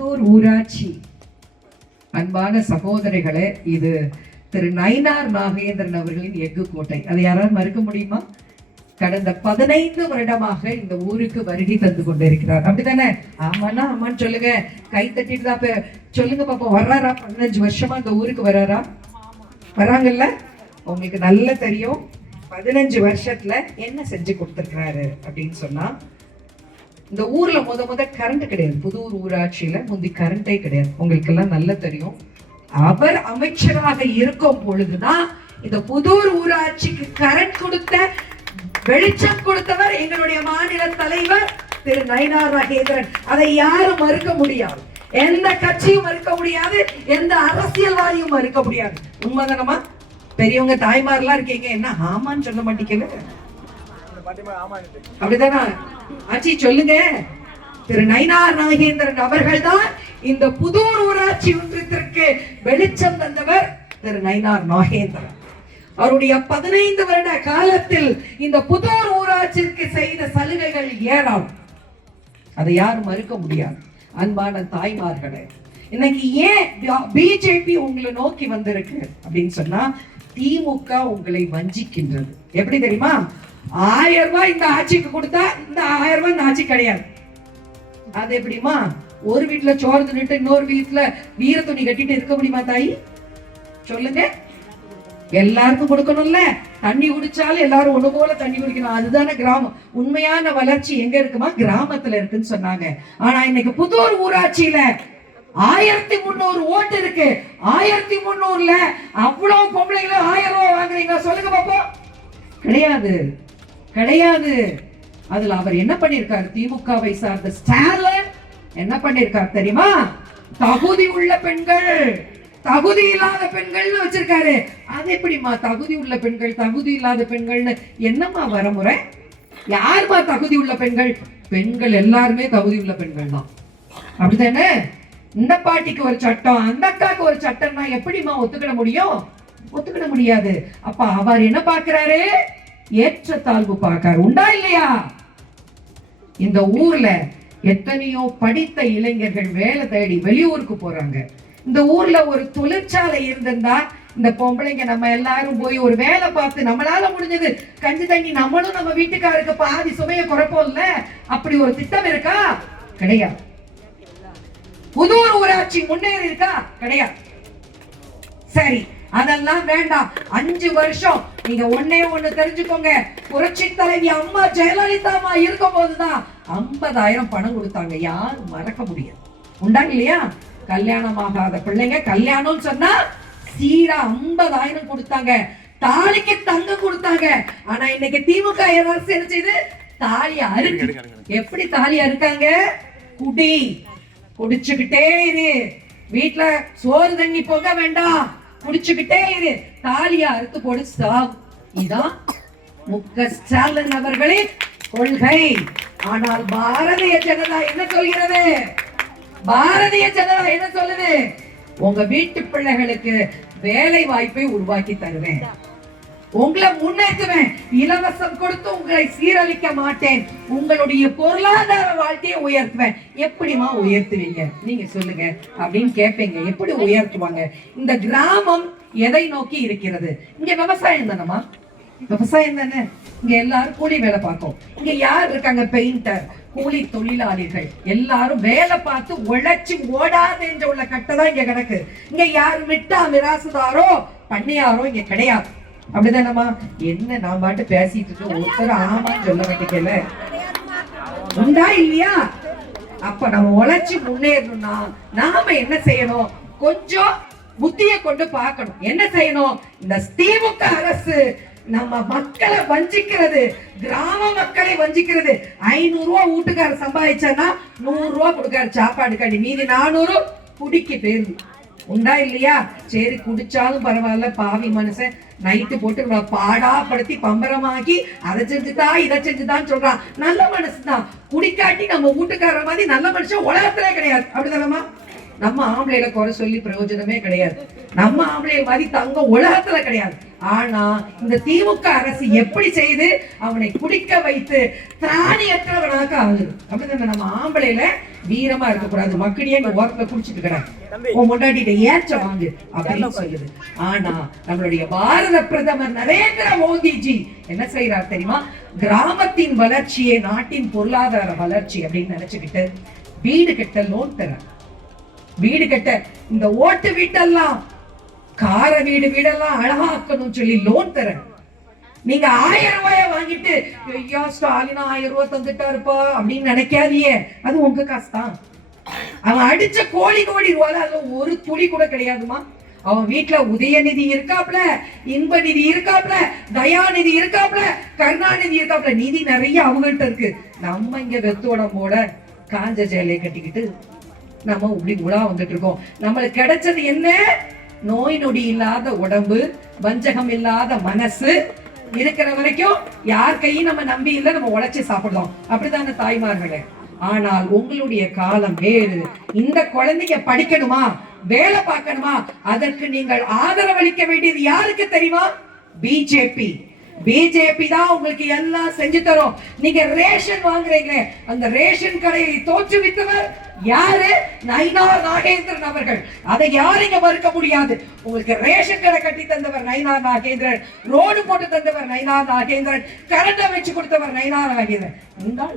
புதூர் ஊராட்சி. அன்பான சகோதரிகளே, இது திரு நயினார் நாகேந்திரன் அவர்களின் எஃகு கோட்டை. அதை யாராவது மறுக்க முடியுமா? கடந்த 15 வருடமாக இந்த ஊருக்கு வருகை தந்து கொண்டிருக்கிறார். அப்படித்தானே? ஆமாண்ணா ஆமான்னு சொல்லுங்க, கை தட்டிட்டு தான் சொல்லுங்க பாப்பா. வர்றாரா? 15 வருஷமா இந்த ஊருக்கு வர்றாரா? வராங்கல்ல? உங்களுக்கு நல்லா தெரியும் 15 வருஷத்துல என்ன செஞ்சு கொடுத்துருக்கிறாரு அப்படின்னு சொன்னா, இந்த ஊர்ல முத கரண்ட் கிடையாது. புதூர் ஊராட்சியில முந்தி கரண்டே கிடையாது. உங்களுக்கு எல்லாம் நல்லா தெரியும். அவர் அமைச்சராக இருக்கும் பொழுதுதான் இந்த புதூர் ஊராட்சிக்கு கரண்ட் கொடுத்த, வெளிச்சம் கொடுத்தவர் எங்களுடைய மாநில தலைவர் திரு நயினார் நாகேந்திரன். அதை யாரும் மறுக்க முடியாது. எந்த கட்சியும் மறுக்க முடியாது, எந்த அரசியல்வாதியும் மறுக்க முடியாது. உண்மைதானமா? பெரியவங்க தாய்மாரெல்லாம் இருக்கீங்க, என்ன ஆமான்னு சொல்ல மாட்டீங்க? அப்படிதானா ஆச்சி? சொல்லுங்க. திரு நயினார் நாகேந்திரன் அவர்கள் தான் இந்த புதூர் ஊராட்சி ஒன்றியத்திற்கு வெளிச்சம் தந்தவர் திரு நயினார் நாகேந்திரன். அவருடைய 15 வருட காலத்தில் இந்த புதூர் ஊராட்சிக்கு செய்த சலுகைகள் ஏராளம். அதை யாரும் மறுக்க முடியாது. அன்பான தாய்மார்களே, இன்னைக்கு ஏன் பிஜேபி உங்களை நோக்கி வந்திருக்கு அப்படின்னு சொன்னா, திமுக உங்களை வஞ்சிக்கின்றது. எப்படி தெரியுமா? 1000 ரூபாய் இந்த ஆட்சிக்கு கொடுத்தா இந்த 1000 ரூபாய் இந்த ஆட்சி கிடையாது. அது எப்படிமா? ஒரு வீட்டுல சோறு தின்னுட்டு இன்னொரு வீட்டுல வீர துணி கட்டிட்டு இருக்க முடியுமா தாய்? சொல்லுங்க. எல்லாருக்கும் கொடுக்கணும்ல. தண்ணி குடிச்சாலும் எல்லாரும் ஒண்ணு போல தண்ணி குடிக்கணும். அதுதானே கிராமம். உண்மையான வளர்ச்சி எங்க இருக்குமா? கிராமத்துல இருக்குன்னு சொன்னாங்க. ஆனா இன்னைக்கு புதூர் ஊராட்சியில 1300 ஓட்டு இருக்கு. 1300ல அவ்வளவு பொம்பளைங்களும் 1000 ரூபாய் வாங்குறீங்க. சொல்லுங்க பாப்போம். கிடையாது, கிடையாது. அதுல அவர் என்ன பண்ணிருக்காரு? திமுகவை சார்ந்த ஸ்டாலின் என்ன பண்ணிருக்காரு தெரியுமா? தகுதி உள்ள பெண்கள், தகுதி இல்லாத பெண்கள்னு வச்சிருக்காரு. அது எப்படிமா தகுதி உள்ள பெண்கள், தகுதி இல்லாத பெண்கள்னு என்னமா வரமுறை? யாருமா தகுதி உள்ள பெண்கள்? பெண்கள் எல்லாருமே தகுதி உள்ள பெண்கள் தான். அப்படித்தானே? இந்த பாட்டிக்கு ஒரு சட்டம், அந்த அக்காக்கு ஒரு சட்டம்னா எப்படிமா ஒத்துக்கிட முடியும்? ஒத்துக்கிட முடியாது. அப்ப அவர் என்ன பார்க்கிறாரு? ஏற்றத்தாழ்வு பார்க்கிறார். உண்டா இல்லையா? இந்த ஊர்ல எத்தனையோ படித்த இளைஞர்கள் வேலை தேடி வெளியூருக்கு போறாங்க. இந்த ஊர்ல ஒரு தொழிற்சாலை இருந்திருந்தா இந்த பொம்பளைங்க நம்ம எல்லாரும் போய் ஒரு வேலை பார்த்து நம்மளால முடிஞ்சது கஞ்சி தண்ணி நம்மளும் நம்ம வீட்டுக்காருக்கு பாதி சுமையை குறைப்போம்ல. அப்படி ஒரு திட்டம் இருக்கா? கிடையாது. புதூர் ஊராட்சி முன்னேறி இருக்கா? கிடையாது. சரி, அதெல்லாம் வேண்டாம். 5 வருஷம் நீங்க ஒண்ணு தெரிஞ்சுக்கோங்க. புரட்சி தலைவி அம்மா ஜெயலலிதா அம்மா இருக்கும் போதுதான் 50,000 பணம் கொடுத்தாங்க. யாரும் மறக்க முடியாது. உண்டா இல்லையா? கல்யாணம் ஆகாத பிள்ளைங்க கல்யாணம் சொன்னா சீரா 50,000 கொடுத்தாங்க. தாலிக்கு தங்கம் கொடுத்தாங்க. ஆனா இன்னைக்கு திமுக அரசு என்ன செய்து? தாலியா அறுக்கு. எப்படி தாலியா இருக்காங்க? குடி, குடிச்சுக்கிட்டே இரு. வீட்டுல சோறு தண்ணி போக வேண்டாம், குடிச்சுக்கிட்டே இரு. தாலியா அறுத்து போடு சாவு. இதான் முக ஸ்டாலின் அவர்களின் கொள்கை. ஆனால் பாரதிய ஜனதா என்ன சொல்கிறது? பாரதிய ஜனதா என்ன சொல்லுது? உங்க வீட்டு பிள்ளைகளுக்கு வேலை வாய்ப்பை உருவாக்கி தருவேன், உங்களை முன்னேற்றுவேன், இலவசம் கொடுத்து உங்களை சீரழிக்க மாட்டேன், உங்களுடைய பொருளாதார வாழ்க்கையை உயர்த்துவேன். எப்படிமா உயர்த்துவீங்க நீங்க சொல்லுங்க அப்படின்னு கேட்பீங்க. எப்படி உயர்த்துவாங்க? இந்த கிராமம் எதை நோக்கி இருக்கிறது? இங்க விவசாயம் தானமா? விவசாயம் தானே. இங்க எல்லாரும் கூலி வேலை பார்க்கும். இங்க யார் இருக்காங்க? பெயிண்டர், கூலி தொழிலாளிகள் எல்லாரும் வேலை பார்த்து உழைச்சி ஓடாதேன்ற உள்ள கட்டதான் இங்க கிடக்கு. இங்க யாரு மிட்டா மிராசுதாரோ பண்ணியாரோ இங்க கிடையாது. அப்படிதானமா? என்ன நான் பாட்டு பேசிட்டு இருக்க, ஒருத்தர் ஆமான்னு சொல்ல வேண்டியல. உண்டா இல்லையா? அப்ப நம்ம உழைச்சி முன்னேறணும்னா நாம என்ன செய்யணும்? கொஞ்சம் புத்தியை கொண்டு பார்க்கணும். என்ன செய்யணும்? இந்த திமுக அரசு நம்ம மக்களை வஞ்சிக்கிறது, கிராம மக்களை வஞ்சிக்கிறது. 500 ரூபாய் வீட்டுக்கார சம்பாதிச்சானா 100 ரூபாய் கொடுக்காரு சாப்பாடு கடி, மீதி 400 குடிக்கு பேரு. உண்டா இல்லையா? சரி, குடிச்சாலும் பரவாயில்ல, பாவி மனுஷன் நைட்டு போட்டு பாடாப்படுத்தி பம்பரமாக்கி அதை செஞ்சுதா இதை செஞ்சுதான் சொல்றான். நல்ல மனுஷன் தான். குடிக்காட்டி நம்ம வீட்டுக்கார மாதிரி நல்ல மனுஷன் உலகத்திலே கிடையாது. அப்படிதானமா? நம்ம ஆம்பளையில குறை சொல்லி பிரயோஜனமே கிடையாது. நம்ம ஆம்பளைய மாதிரி தங்கம் உலகத்துல கிடையாது. ஆனா இந்த திமுக அரசு எப்படி செய்து அவனை குடிக்க வைத்து திராணியற்றவனாக ஆகுது. அப்படிதான் நம்ம ஆம்பளையில வீரமா இருக்கக்கூடாது, மக்களியே ஓரத்துல குடிச்சிட்டு கிடாது, உன் முன்னாடிட்ட ஏற்ற வாங்கு அப்படின்னு சொல்லுது. ஆனா நம்மளுடைய பாரத பிரதமர் நரேந்திர மோடிஜி என்ன செய்யறார் தெரியுமா? கிராமத்தின் வளர்ச்சியை நாட்டின் பொருளாதார வளர்ச்சி அப்படின்னு நினைச்சுக்கிட்டு வீடு கட்ட லோன் தர, வீடு கட்ட இந்த ஓட்டு வீட்டெல்லாம் கார வீடெல்லாம் அழகாக்கணும் சொல்லி லோன் தர. நீங்க 1000 ரூபாய வாங்கிட்டு ஐயா ஸ்டாலின் 1000 ரூபாய் தந்துட்டாருப்பா அப்படின்னு நினைக்காதீங்க, அது உங்க காசு தான். அவன் அடிச்ச கோடி ரூபாய் அதுல ஒரு துளி கூட கிடையாதுமா. அவன் வீட்டுல உதயநிதி இருக்காப்ல, இன்ப நிதி இருக்காப்ல, தயாநிதி இருக்காப்ல, கருணாநிதி இருக்காப்ல, நிதி நிறைய அவங்கள்ட்ட இருக்கு. நம்ம இங்க வெத்தோடமோட காஞ்ச ஜெயலை கட்டிக்கிட்டு நம்ம இப்படி உலா வந்துட்டு இருக்கோம். நம்மளுக்கு கிடைச்சது என்ன? நோய் நொடி இல்லாத உடம்பு, வஞ்சகம் இல்லாத மனசு இருக்கிற வரைக்கும் யார் கையும் நம்ம நம்பி இல்லை, நம்ம உழைச்சி சாப்பிடலாம். அப்படித்தான தாய்மார்களே? ஆனால் உங்களுடைய காலம் வேறு. இந்த குழந்தைங்க படிக்கணுமா, வேலை பார்க்கணுமா, அதற்கு நீங்கள் ஆதரவளிக்க வேண்டியது யாருக்கு தெரியுமா? பிஜேபி. பிஜேபி தான் உங்களுக்கு எல்லாம் செஞ்சு தரும். நீங்க ரேஷன் வாங்குறீங்க, அந்த ரேஷன் கடையை தோற்றுவித்தவர் யாரு? நயினார் நாகேந்திரன் அவர்கள். அதை யாரும் மறுக்க முடியாது. உங்களுக்கு ரேஷன் கடை கட்டி தந்தவர் நயினார் நாகேந்திரன், ரோடு போட்டு தந்தவர் நயினார் நாகேந்திரன், கரண்ட் வச்சு கொடுத்தவர் நயினார் நாகேந்திரன்.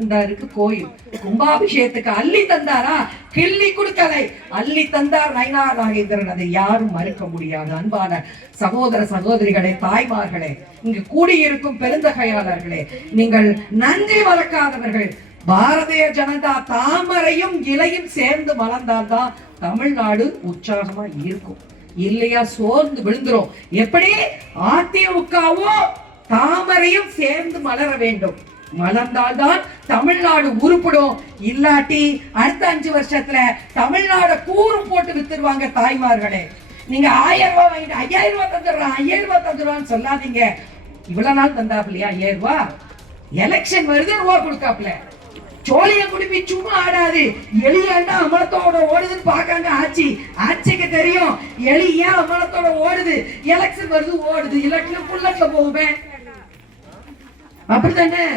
இந்த இருக்கு கோயில் கும்பாபிஷேகத்துக்கு அள்ளி தந்தாரா? கிள்ளி கொடுக்கலை, அள்ளி தந்தார் நயினார் நாகேந்திரன். அதை யாரும் மறுக்க முடியாது. அன்பான சகோதர சகோதரிகளே, தாய்மார்களே, இங்கு கூடியிருக்கும் பெருந்தகையாளர்களே, நீங்கள் நன்றி மறக்காதவர்கள். பாரதிய ஜனதா தாமரையும் இலையும் சேர்ந்து மலர்ந்தால்தான் தமிழ்நாடு உற்சாகமா இருக்கும். இல்லையா சோர்ந்து விழுந்துரும். எப்படி? அதிமுகவும் தாமரையும் சேர்ந்து மலர வேண்டும். மலர்ந்தால்தான் தமிழ்நாடு உருப்படும். இல்லாட்டி அடுத்த 5 வருஷத்துல தமிழ்நாடு கூறும் போட்டு வித்துருவாங்க. தாய்மார்களே, நீங்க 1000 ரூபாய் வாங்கிட்டு 5000 ரூபாய் தந்துடுறான், 5000 ரூபாய் தந்துடுவான்னு சொல்லாதீங்க. இவ்வளவு நாள் தந்தாப்லையா 1000 ரூபாய்? எலெக்ஷன் வருது, ரூபா கொடுக்காப்ல. சோழிய குடிப்பி சும்மா ஆடாது. எலி ஏன்டா அமலத்தோட ஓடுதுன்னு பாக்காங்க ஆட்சி. ஆட்சிக்கு தெரியும் எலி ஏன் அமலத்தோட ஓடுது. எலெக்ஷன் வருது ஓடுது, இல்லாட்டிலும் புல்லட்ல போகுமே. அப்படித்தானே?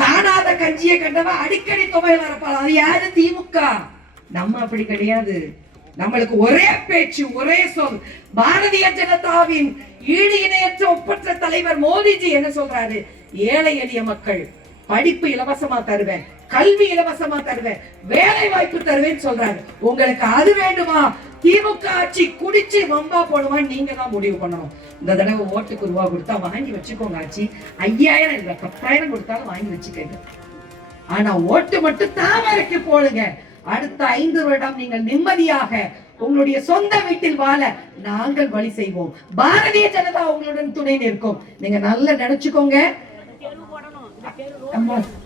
காணாத கஞ்சியை கண்டவன் அடிக்கடி துவையல் அரைப்பாள். அது யாரு? திமுக. நம்ம அப்படி கிடையாது. நம்மளுக்கு ஒரே பேச்சு, ஒரே சொல். பாரதிய ஜனதாவின் ஈடு இணையற்ற ஒப்பற்ற தலைவர் மோடிஜி என்ன சொல்றாரு? ஏழை எளிய மக்கள் படிப்பு இலவசமா தருவேன், கல்வி இலவசமா தருவேன், வேலை வாய்ப்பு தருவேன்னு சொல்றாரு. உங்களுக்கு அது வேண்டுமா? திமுக ஆட்சி குடிச்சு வம்பா போடுமா? நீங்க தான் முடிவு பண்ணணும். இந்த தடவை ஓட்டுக்கு ரூபா கொடுத்தா வாங்கி வச்சுக்கோங்க ஆட்சி. 5000 இல்ல 10,000 கொடுத்தாலும் வாங்கி வச்சுக்கோங்க. ஆனா ஓட்டு மட்டும் தாமரைக்கு போடுங்க. அடுத்த 5 வருடம் நீங்கள் நிம்மதியாக உங்களுடைய சொந்த வீட்டில் வாழ நாங்கள் வழி செய்வோம். பாரதிய ஜனதா உங்களுடன் துணை நிற்கும். நீங்க நல்லா நினைச்சுக்கோங்க.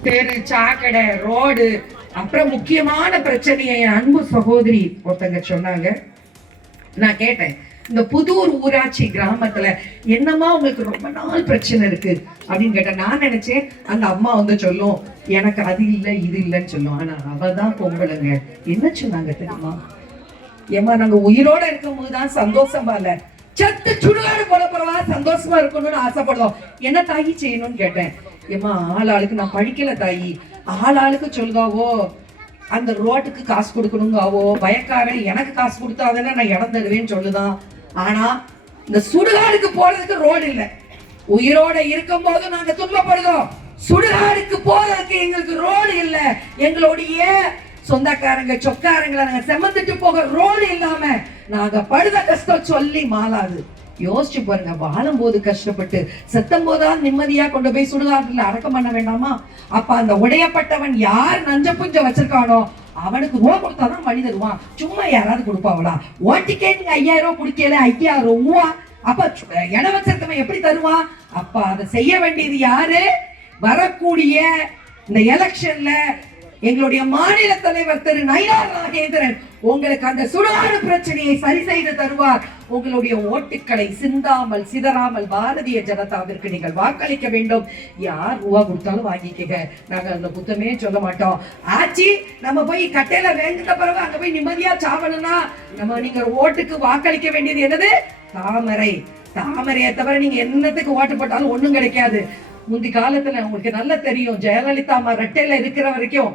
தெரு, சாக்கடை, ரோடு, அப்புறம் முக்கியமான பிரச்சனையை அன்பு சகோதரி ஒருத்தங்க சொன்னாங்க. நான் கேட்டேன், இந்த புதூர் ஊராட்சி கிராமத்துல என்னமா உங்களுக்கு ரொம்ப நாள் பிரச்சனை இருக்கு அப்படின்னு கேட்டேன். நான் நினைச்சேன் அந்த அம்மா வந்து சொல்லும் எனக்கு அது இல்லை இது இல்லைன்னு சொல்லும். ஆனா அவதான் பொம்பளைங்க என்ன சொன்னாங்க தெரியுமா? ஏமா நாங்க உயிரோட இருக்கும் போதுதான் சந்தோஷமா இல்ல, செத்து சுடுகாடு போட போறவா சந்தோஷமா இருக்கணும்னு ஆசைப்படுவோம். என்ன தாயி செய்யணும்னு கேட்டேன். ஏமா ஆளாளுக்கு நான் படிக்கல தாயி, ஆளாளுக்கு சொல்லுதாவோ அந்த ரோட்டுக்கு காசு கொடுக்கணுங்காவோ, பயக்காரன் எனக்கு காசு கொடுத்தாதானே நான் இடம் தருவேன்னு சொல்லுதான். ஆனா இந்த சுடுகாடுக்கு போறதுக்கு ரோடு இல்லை. உயிரோட இருக்கும் போது நாங்க துன்பப்படுறோம், சுடுகாடுக்கு போறதுக்கு எங்களுக்கு ரோடு இல்லை. எங்களுடைய சொந்தக்காரங்க சொக்காரங்களை நாங்க செமந்துட்டு போக ரோடு இல்லாம நாங்க படுத கஷ்டம் சொல்லி மாளாது. யோசிச்சு பாருங்க, வாழும் போது கஷ்டப்பட்டு செத்தும் போதான் நிம்மதியா கொண்டு போய் சுடுகாட்டுல அடக்கம் பண்ண வேண்டாமா? அப்ப அந்த உடையப்பட்டவன் யார் நஞ்ச புஞ்ச வச்சிருக்கானோ அவனுக்கு ரூபா கொடுத்தாதான் வழி தருவான். சும்மா யாராவது கொடுப்பாங்களா? ஓட்டிக்கே நீங்க 5000 ரூபாய் குடிக்கல, 5000 ரூபா. அப்ப இடம் வச்சிருக்கவன் எப்படி தருவான்? அப்ப அதை செய்ய வேண்டியது யாரு? வரக்கூடிய இந்த எலெக்ஷன்ல எங்களுடைய மாநில தலைவர் திரு நயினார் நாகேந்திரன் உங்களுக்கு அந்த சுடுகாடு பிரச்சனையை சரி செய்து தருவார். உங்களுடைய ஓட்டுக்களை சிந்தாமல் சிதறாமல் பாரதிய ஜனதாவிற்கு நீங்கள் வாக்களிக்க வேண்டும். யார் ரூபா கொடுத்தாலும் வாங்கிக்கங்க, நாங்க அந்த புத்தமே சொல்ல மாட்டோம். ஆச்சி நம்ம போய் கட்டையில வேங்கிட்ட பிறகு அங்க போய் நிம்மதியா சாவணும்னா நீங்க ஓட்டுக்கு வாக்களிக்க வேண்டியது என்னது? தாமரை. தாமரையை தவிர நீங்க என்னத்துக்கு ஓட்டு போட்டாலும் ஒண்ணும் கிடைக்காது. முந்தி காலத்துல உங்களுக்கு நல்லா தெரியும், ஜெயலலிதா அம்மா ரெட்டையில இருக்கிற வரைக்கும்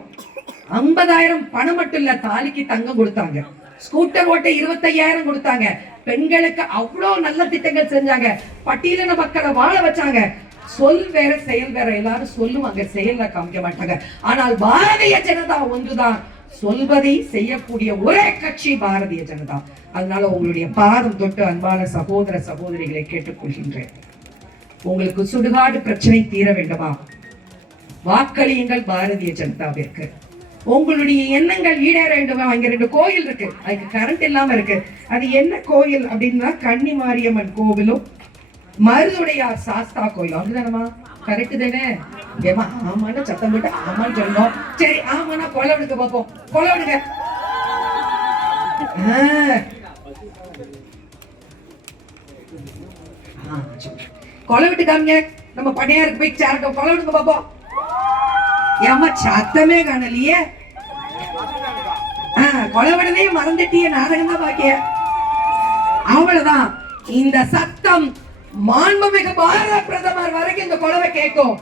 50,000 பணம் மட்டும் இல்ல, தாலிக்கு தங்கம் கொடுத்தாங்க, ஸ்கூட்டர் ஓட்ட 25,000 கொடுத்தாங்க, பெண்களுக்கு அவ்வளவு நல்ல திட்டங்கள் செஞ்சாங்க, பட்டியலின மக்களை வாழ வச்சாங்க. சொல் வேற செயல் வேற. எல்லாரும் சொல்லுவாங்க, செயல்ல காமிக்க மாட்டாங்க. ஆனால் பாரதிய ஜனதா ஒன்றுதான், சொல்வதை செய்யக்கூடிய ஒரே கட்சி பாரதிய ஜனதா. அதனால உங்களுடைய பாதம் தொட்டு அன்பான சகோதர சகோதரிகளை கேட்டுக்கொள்கின்றேன். உங்களுக்கு சுடுகாடு பிரச்சனை தீர வேண்டுமா? வாக்களியுங்கள் பாரதிய ஜனதாவிற்கு. உங்களுடைய எண்ணங்கள் ஈடேற வேண்டுமா? இங்க 2 கோயில் இருக்கு, அதுக்கு கரண்ட் இல்லாம இருக்கு. அது என்ன கோயில் அப்படின்னா கன்னி மாரியம்மன் கோவிலும் மருதுடையார் சாஸ்தா கோயில். அப்படிதானமா? கரெக்ட் தானே? ஏமா ஆமான்னு சத்தம் போட்டு ஆமான்னு சொல்லணும். சரி ஆமாண்ணா கொலை விடுக்க பார்ப்போம். கொலை விடுங்க. கொலை விட்டு காமிங்க. நம்ம பணியாருக்கு போய் சேரட்டும். கொலை விடுங்க பாப்போம். ஏமா சத்தமே காணலையே. கொலை விடவே மறந்துட்டிய, நாடகம் தான் பாக்கிய. அவ்வளவுதான். இந்த சத்தம் மாண்புமிகு பாரத பிரதமர் வரைக்கும் இந்த கொலவை கேட்கும்.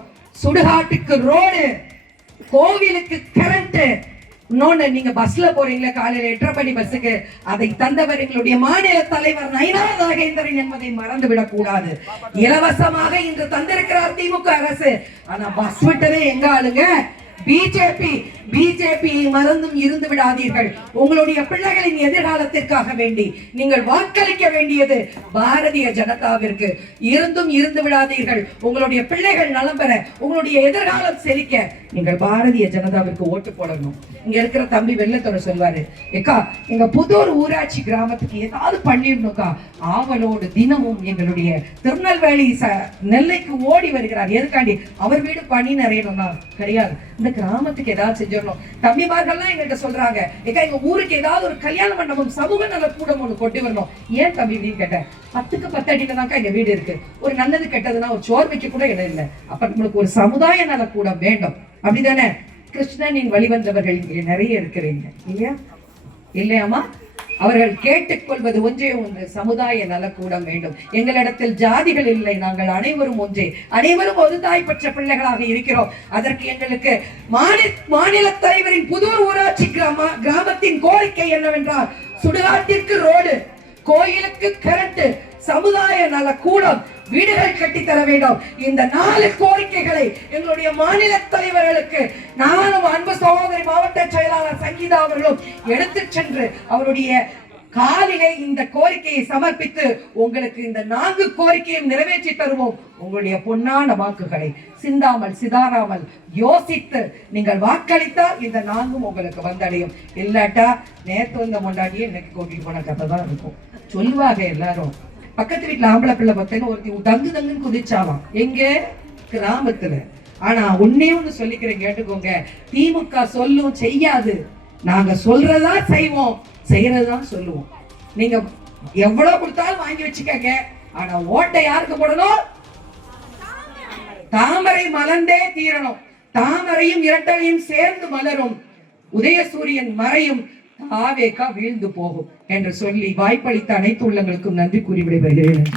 சுடுகாட்டுக்கு ரோடு, கோவிலுக்கு கரண்ட். இன்னொன்னு, நீங்க பஸ்ல போறீங்களா காலையில 8:30 மணி பஸ்ஸுக்கு, அதை தந்தவர் எங்களுடைய மாநில தலைவர் நயினார் நாகேந்திரன் என்பதை மறந்து விடக் கூடாது. இலவசமாக இன்று தந்திருக்கிறார் திமுக அரசு. ஆனா பஸ் விட்டதே எங்க ஆளுங்க? பிஜேபி மறந்தும் இருந்து விடாதீர்கள். உங்களுடைய பிள்ளைகளின் எதிர்காலத்திற்காக வேண்டி நீங்கள் வாக்களிக்க வேண்டியது பாரதிய ஜனதாவிற்கு. இருந்தும் இருந்து விடாதீர்கள். உங்களுடைய பிள்ளைகள் நலம் பெற, உங்களுடைய எதிர்காலம் செழிக்க நீங்கள் பாரதிய ஜனதாவிற்கு ஓட்டு போடணும். இங்க இருக்கிற தம்பி வெள்ளத்தோட சொல்வாரு, ஏக்கா எங்க புதூர் ஊராட்சி கிராமத்துக்கு ஏதாவது பண்ணிடணுக்கா. ஆவலோடு தினமும் எங்களுடைய திருநெல்வேலி நெல்லைக்கு ஓடி வருகிறார். எதுக்காண்டி? அவர் வீடு பணி நிறையணும்னா கிடையாது, இந்த கிராமத்துக்கு ஏதாவது செஞ்சிடணும். தம்பிமார்கள்லாம் எங்கள்கிட்ட சொல்றாங்க, ஏக்கா எங்க ஊருக்கு ஏதாவது ஒரு கல்யாண மண்டபம், சமூக நல கூடம் ஒண்ணு கொண்டு வரணும். ஏன் தம்பி அப்படின்னு கேட்டேன். 10க்கு 10 அடியில தான்க்கா எங்க வீடு இருக்கு. ஒரு நல்லது கெட்டதுன்னா ஒரு சோர் வைக்க கூட இடம் இல்லை. அப்ப நம்மளுக்கு ஒரு சமுதாய நல கூடம் வேண்டும். அப்படிதானே? கிருஷ்ணனின் வழிவந்தவர்கள் இங்கே நிறைய இருக்கிறீங்க இல்லையா? இல்லையாமா? அவர்கள் கேட்டுக்கொள்வது ஒன்றே ஒன்று, சமுதாய நலக்கூடம் வேண்டும். எங்களிடத்தில் ஜாதிகள் இல்லை, நாங்கள் அனைவரும் ஒன்றே, அனைவரும் ஒரு தாய் பெற்ற பிள்ளைகளாக இருக்கிறோம். அதற்கு எங்களுக்கு மாநில தலைவரின் புதூர் ஊராட்சி கிராமத்தின் கோரிக்கை என்னவென்றால், சுடுகாட்டிற்கு ரோடு, கோயிலுக்கு கரண்ட், சமுதாய நல கூடம், வீடுகள் கட்டி தர வேண்டும். இந்த 4 கோரிக்கைகளை எங்களுடைய மாநில தலைவர்களுக்கு நானும் அன்பு சகோதரி மாவட்ட செயலாளர் சங்கீதா அவர்களும் எடுத்து சென்று அவருடைய காலிலே இந்த கோரிக்கையை சமர்ப்பித்து உங்களுக்கு இந்த 4 கோரிக்கையும் நிறைவேற்றி தருவோம். உங்களுடைய பொன்னான வாக்குகளை சிந்தாமல் சிதாராமல் யோசித்து நீங்கள் வாக்களித்தால் இந்த 4ம் உங்களுக்கு வந்தடையும். இல்லாட்டா நேத்து வந்த கொண்டாடியே இன்னைக்கு கூட்டிட்டு போன கதை தான் இருக்கும். சொல்லுவாங்க எல்லாரும், பக்கத்து வீட்டுல ஆம்பளை பிள்ளை பார்த்தேன்னு ஒருத்தி தங்கு தங்குன்னு குதிச்சாலாம் எங்க கிராமத்துல. ஆனா ஒன்னே ஒண்ணு சொல்லிக்கிறேன், கேட்டுக்கோங்க. திமுக சொல்லும் செய்யாது, நாங்க சொல்றதா செய்வோம், செய்யறதுதான் சொல்லுவோம். நீங்க எவ்வளவு கொடுத்தாலும் வாங்கி வச்சுக்கங்க. ஆனா ஓட்டை யாருக்கு போடணும்? தாமரை மலர்ந்தே தீரணும். தாமரையும் இரட்டையும் சேர்ந்து மலரும், உதயசூரியன் மறையும், தாவேகா வீழ்ந்து போகும் என்று சொல்லி வாய்ப்பளித்த அனைத்து உள்ளங்களுக்கும் நன்றி கூறி விடைபெறுகிறேன்.